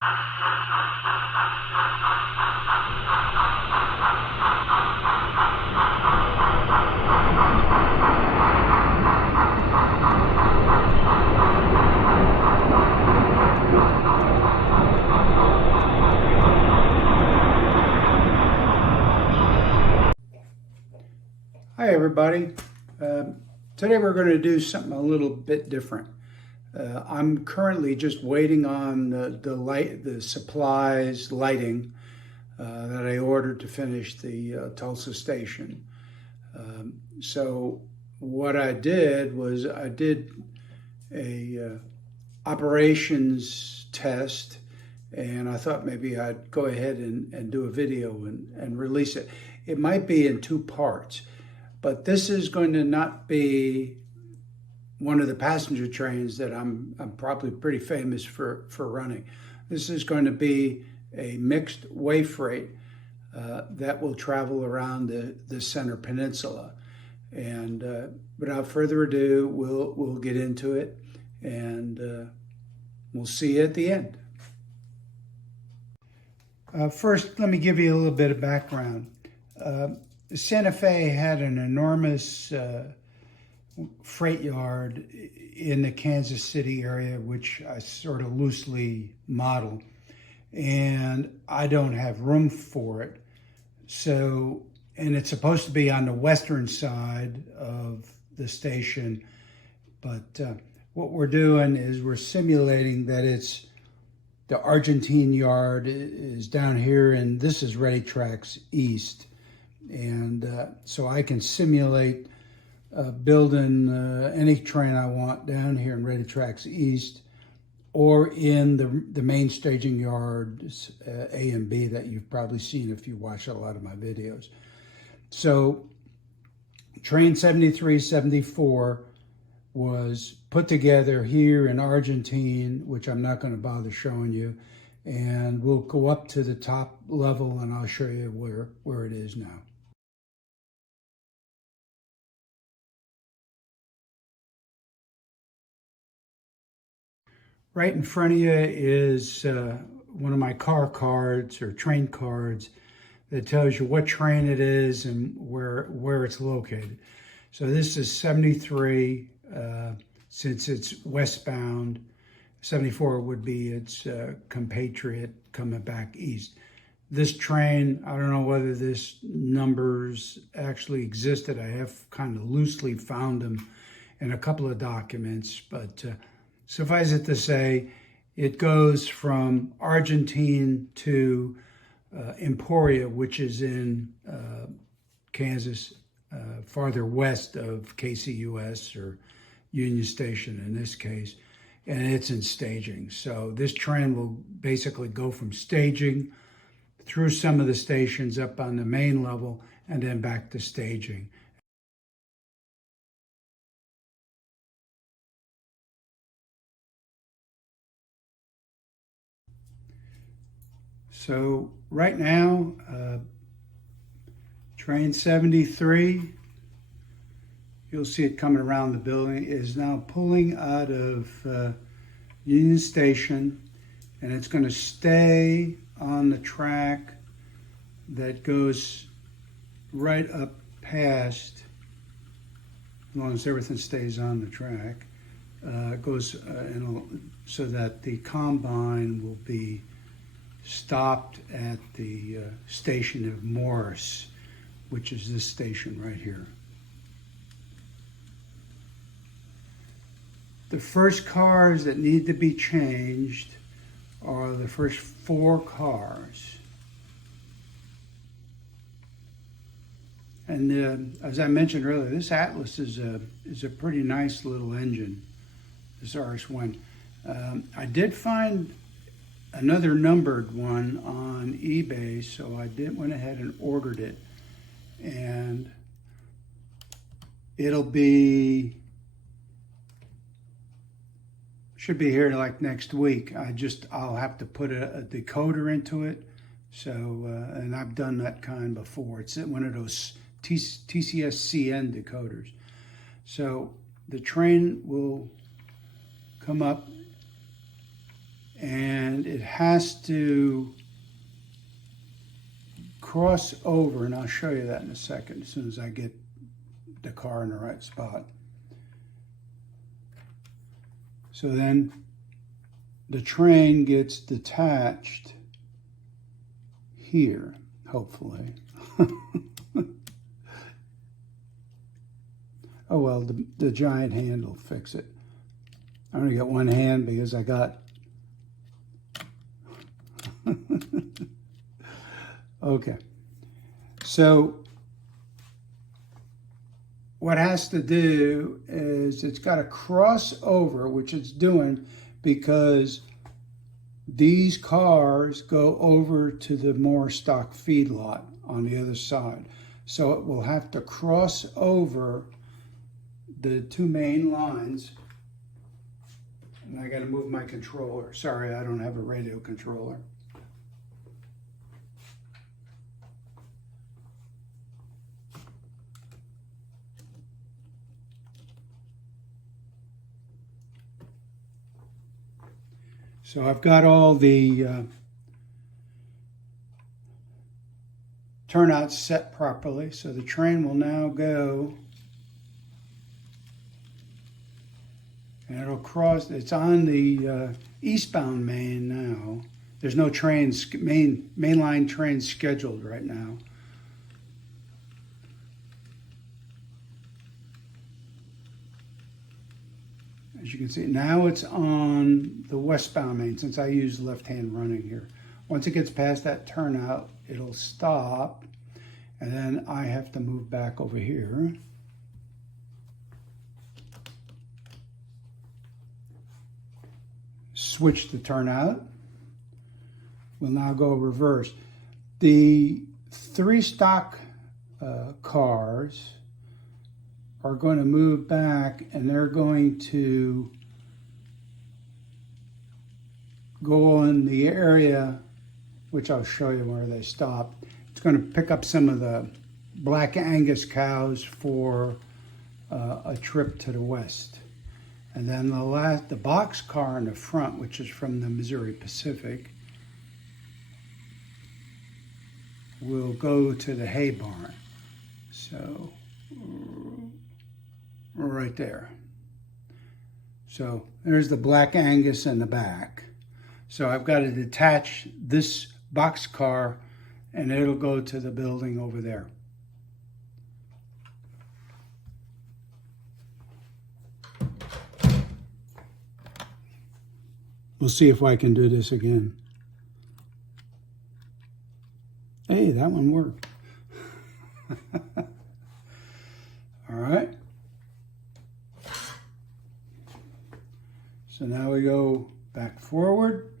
Hi everybody. Today we're going to do something a little bit different. I'm currently just waiting on the supplies lighting that I ordered to finish the Tulsa station. So what I did was I did a operations test, and I thought maybe I'd go ahead and do a video and release it. It might be in two parts. But this is going to not be one of the passenger trains that I'm probably pretty famous for running. This is going to be a mixed way freight that will travel around the Center Peninsula. And without further ado, we'll get into it, and we'll see you at the end. First, let me give you a little bit of background. Santa Fe had an enormous freight yard in the Kansas City area, which I sort of loosely model, and I don't have room for it. So, and it's supposed to be on the western side of the station, but what we're doing is we're simulating that it's the Argentine Yard is down here, and this is Ready Tracks East. And so I can simulate building any train I want down here in Ready Tracks East, or in the main staging yards, A and B, that you've probably seen if you watch a lot of my videos. So train 7374 was put together here in Argentine, which I'm not going to bother showing you, and we'll go up to the top level and I'll show you where it is now. Right in front of you is one of my car cards or train cards that tells you what train it is and where it's located. So this is 73, since it's westbound. 74 would be its compatriot coming back east. This train, I don't know whether this numbers actually existed. I have kind of loosely found them in a couple of documents, but suffice it to say, it goes from Argentine to Emporia, which is in Kansas, farther west of KCUS, or Union Station in this case, and it's in staging. So this train will basically go from staging through some of the stations up on the main level and then back to staging. So right now, train 73, you'll see it coming around the building, is now pulling out of Union Station, and it's going to stay on the track that goes right up past, as long as everything stays on the track, goes so that the combine will be stopped at the station of Morris, which is this station right here. The first cars that need to be changed are the first 4 cars. And as I mentioned earlier, this Atlas is a pretty nice little engine, this RS1. I did find another numbered one on eBay, so I went ahead and ordered it, and it'll be, should be here like next week. I'll have to put a decoder into it. So, and I've done that kind before. It's one of those TCS-CN decoders. So the train will come up and it has to cross over, and I'll show you that in a second as soon as I get the car in the right spot. So then the train gets detached here, hopefully. Oh well, the giant hand will fix it. I only got one hand because I got okay. So what it has to do is it's got to cross over, which it's doing because these cars go over to the more stock feedlot on the other side. So it will have to cross over the two main lines. And I got to move my controller. Sorry, I don't have a radio controller. So I've got all the turnouts set properly. So the train will now go, and it'll cross. It's on the eastbound main now. There's no trains, mainline trains scheduled right now. As you can see, now it's on the westbound main, since I use left-hand running here. Once it gets past that turnout, it'll stop, and then I have to move back over here. Switch the turnout. We'll now go reverse. The three stock cars are going to move back, and they're going to go in the area, which I'll show you where they stop. It's going to pick up some of the Black Angus cows for a trip to the west. And then the box car in the front, which is from the Missouri Pacific, will go to the hay barn. So right there. So there's the Black Angus in the back. So I've got to detach this box car, and it'll go to the building over there. We'll see if I can do this again. Hey, that one worked. All right. So now we go back forward,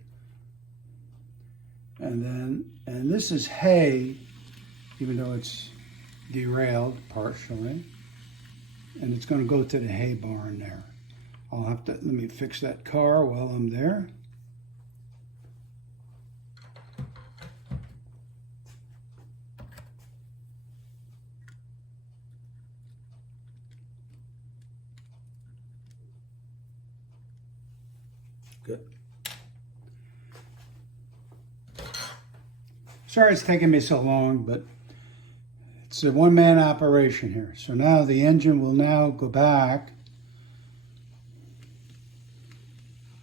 and this is hay, even though it's derailed partially, and it's going to go to the hay barn there. I'll have to, let me fix that car while I'm there. Good. Sorry it's taking me so long, but it's a one-man operation here. So now the engine will now go back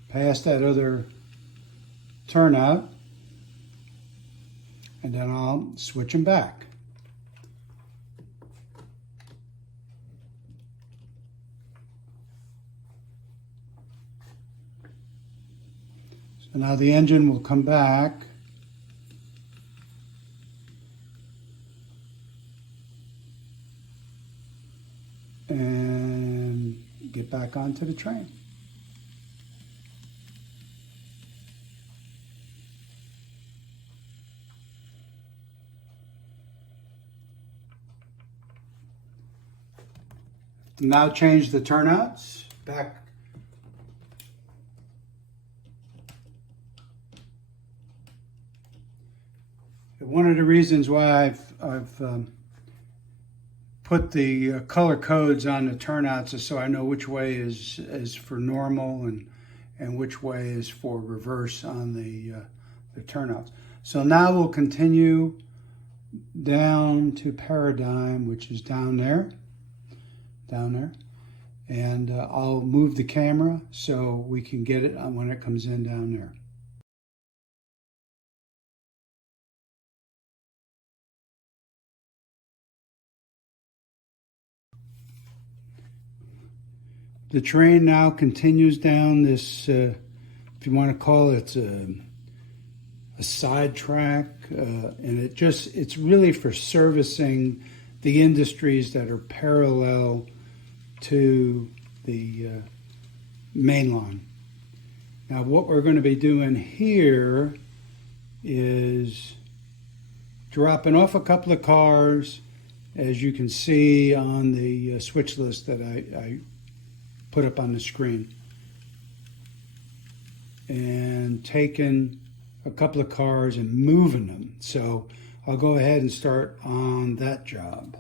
past that other turnout, and then I'll switch them back. So now the engine will come back and get back onto the train. Now change the turnouts back. One of the reasons why I've put the color codes on the turnouts is so I know which way is for normal and which way is for reverse on the turnouts. So now we'll continue down to Paradigm, which is down there, and I'll move the camera so we can get it when it comes in down there. The train now continues down this, if you want to call it a side track, and it's really for servicing the industries that are parallel to the main line. Now what we're going to be doing here is dropping off a couple of cars, as you can see on the switch list that I put up on the screen, and taking a couple of cars and moving them. So I'll go ahead and start on that job.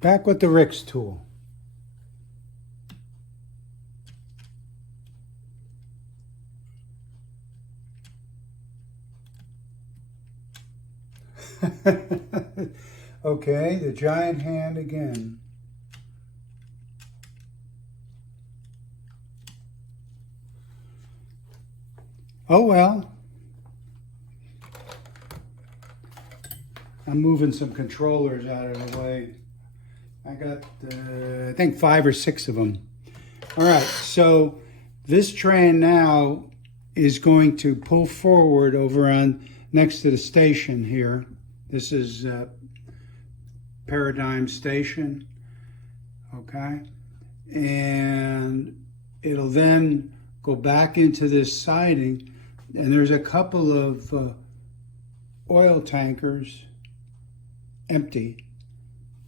Back with the Rix tool. Okay, the giant hand again. Oh well. I'm moving some controllers out of the way. I got, I think 5 or 6 of them. All right, so this train now is going to pull forward over on next to the station here. This is Paradigm Station, okay? And it'll then go back into this siding, and there's a couple of oil tankers empty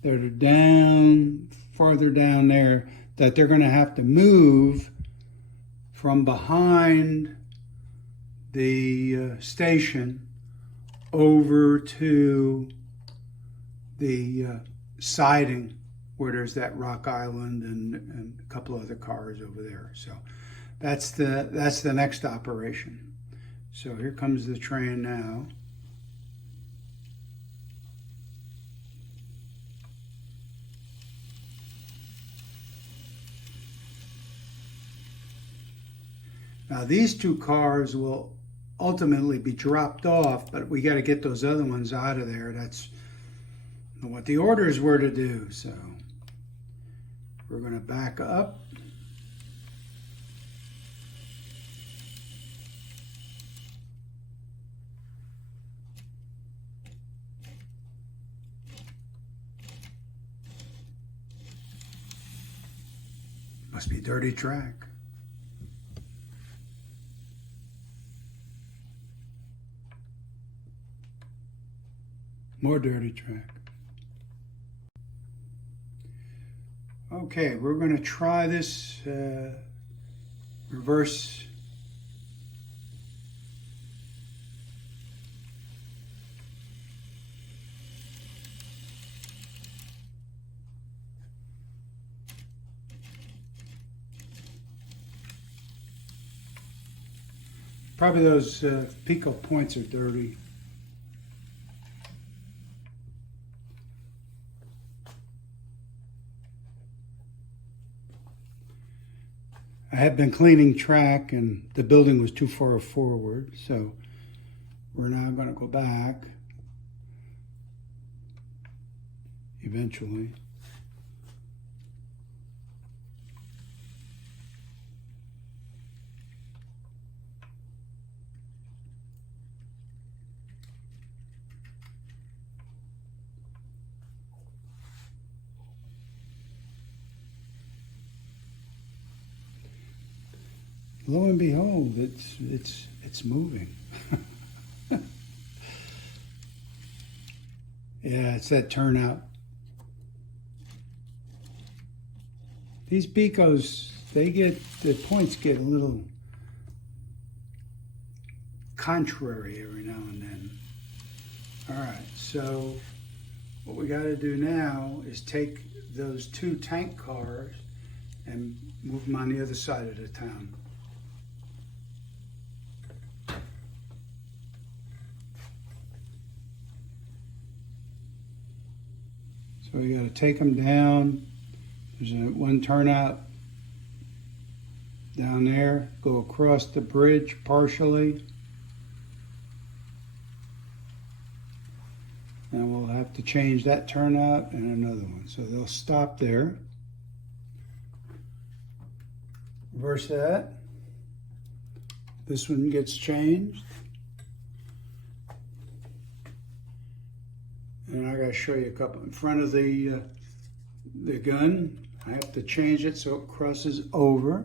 that are down, farther down there, that they're going to have to move from behind the station over to the siding where there's that rock island and a couple other cars over there. So that's the next operation. So here comes the train now. Now these 2 cars will ultimately be dropped off, but we got to get those other ones out of there. That's what the orders were to do. So we're going to back up. Must be dirty track. More dirty track. Okay, we're going to try this reverse. Probably those pico points are dirty. I had been cleaning track and the building was too far forward, so we're now going to go back eventually. Lo and behold, it's moving. Yeah, it's that turnout. These Picos, the points get a little contrary every now and then. All right, so what we got to do now is take those 2 tank cars and move them on the other side of the town. So we got to take them down. There's one turnout down there. Go across the bridge partially. And we'll have to change that turnout and another one. So they'll stop there. Reverse that. This one gets changed. And I gotta show you a couple. In front of the gun, I have to change it so it crosses over.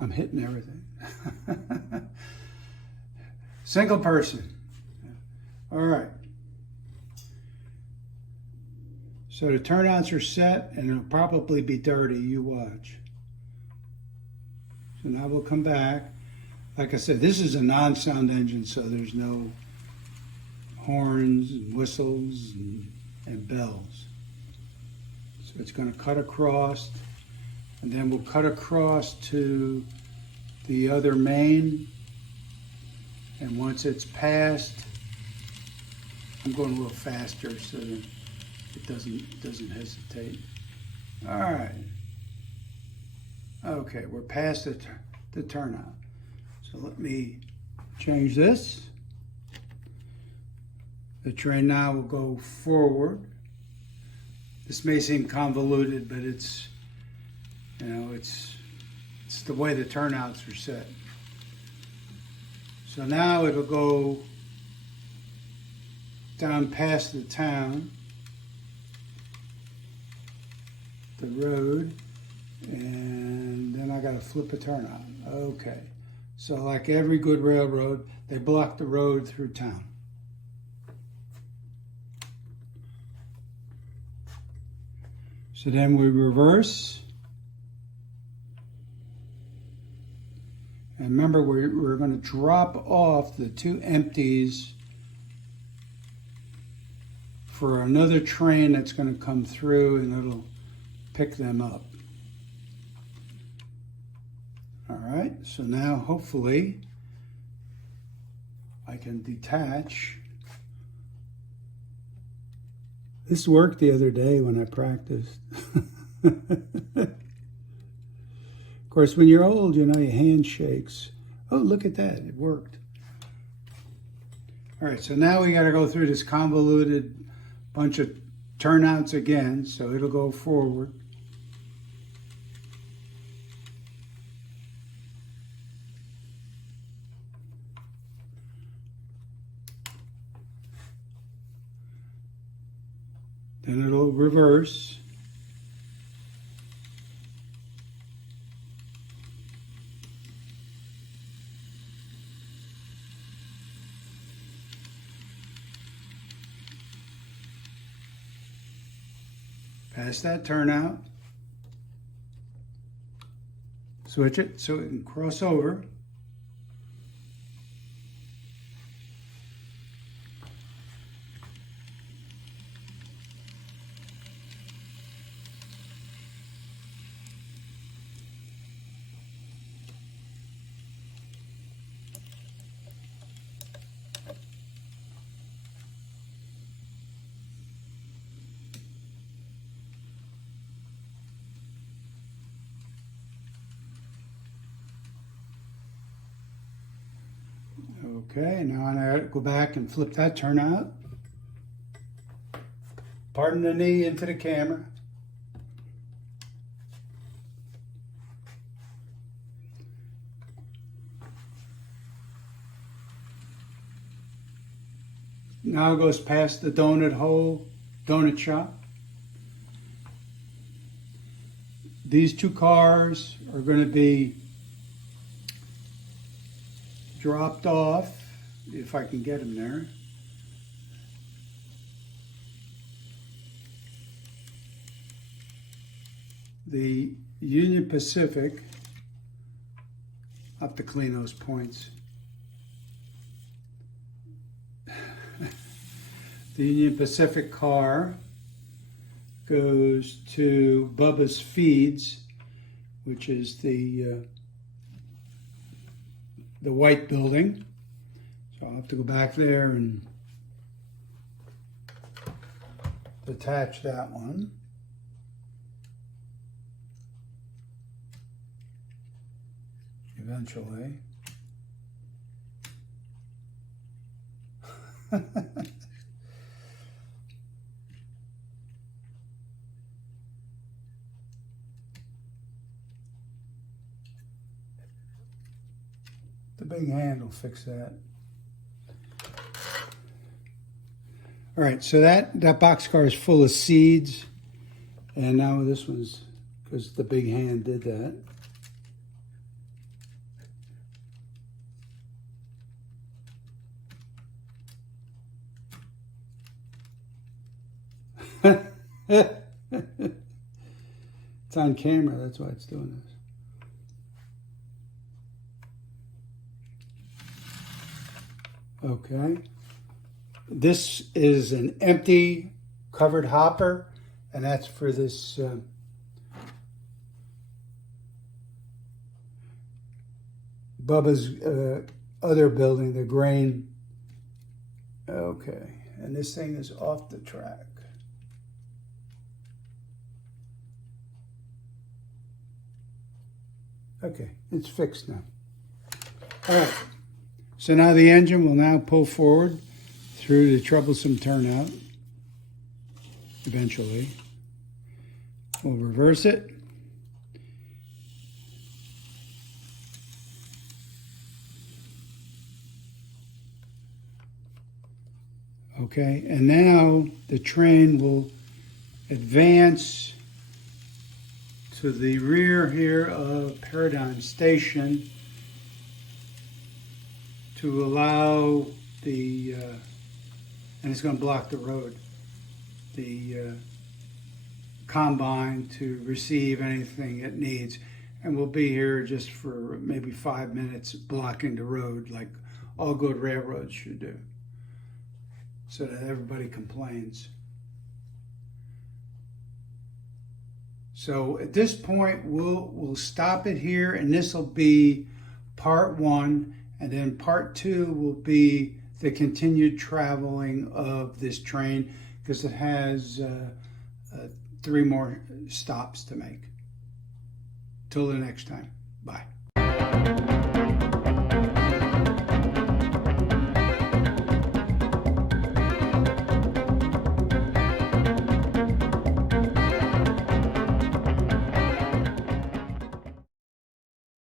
I'm hitting everything. Single person. All right. So the turnouts are set, and it'll probably be dirty. You watch. So now we'll come back. Like I said, this is a non-sound engine, so there's no horns and whistles and bells. So it's going to cut across, and then we'll cut across to the other main. And once it's passed, I'm going a little faster so that it doesn't hesitate. All right. Okay, we're past the turnout. So let me change this. The train now will go forward. This may seem convoluted, but it's the way the turnouts are set. So now it'll go down past the town, the road, and then I got to flip a turnout. Okay. So like every good railroad, they block the road through town. So then we reverse. And remember, we're going to drop off the 2 empties for another train that's going to come through, and it'll pick them up. All right, so now hopefully I can detach. This worked the other day when I practiced. Of course, when you're old, your hand shakes. Oh, look at that, it worked. All right, so now we got to go through this convoluted bunch of turnouts again, so it'll go forward. Then it'll reverse. Pass that turnout. Switch it so it can cross over. Okay, now I gotta go back and flip that turnout. Pardon the knee into the camera. Now it goes past the donut shop. These 2 cars are going to be dropped off, if I can get them there. the Union Pacific, I'll have to clean those points. The Union Pacific car goes to Bubba's Feeds, which is the white building. So I'll have to go back there and attach that one. Eventually. The big hand will fix that. All right, so that boxcar is full of seeds, and now this one's, because the big hand did that. It's on camera, that's why it's doing this. Okay. This is an empty covered hopper, and that's for this Bubba's other building, the grain. Okay, and this thing is off the track. Okay, it's fixed now. All right, so now the engine will now pull forward through the troublesome turnout. Eventually, we'll reverse it. Okay, and now the train will advance to the rear here of Paradigm Station to allow the, and it's going to block the road, the combine to receive anything it needs. And we'll be here just for maybe 5 minutes blocking the road like all good railroads should do, so that everybody complains. So at this point, we'll stop it here, and this will be part one, and then part two will be the continued traveling of this train, because it has 3 more stops to make. Till the next time, bye.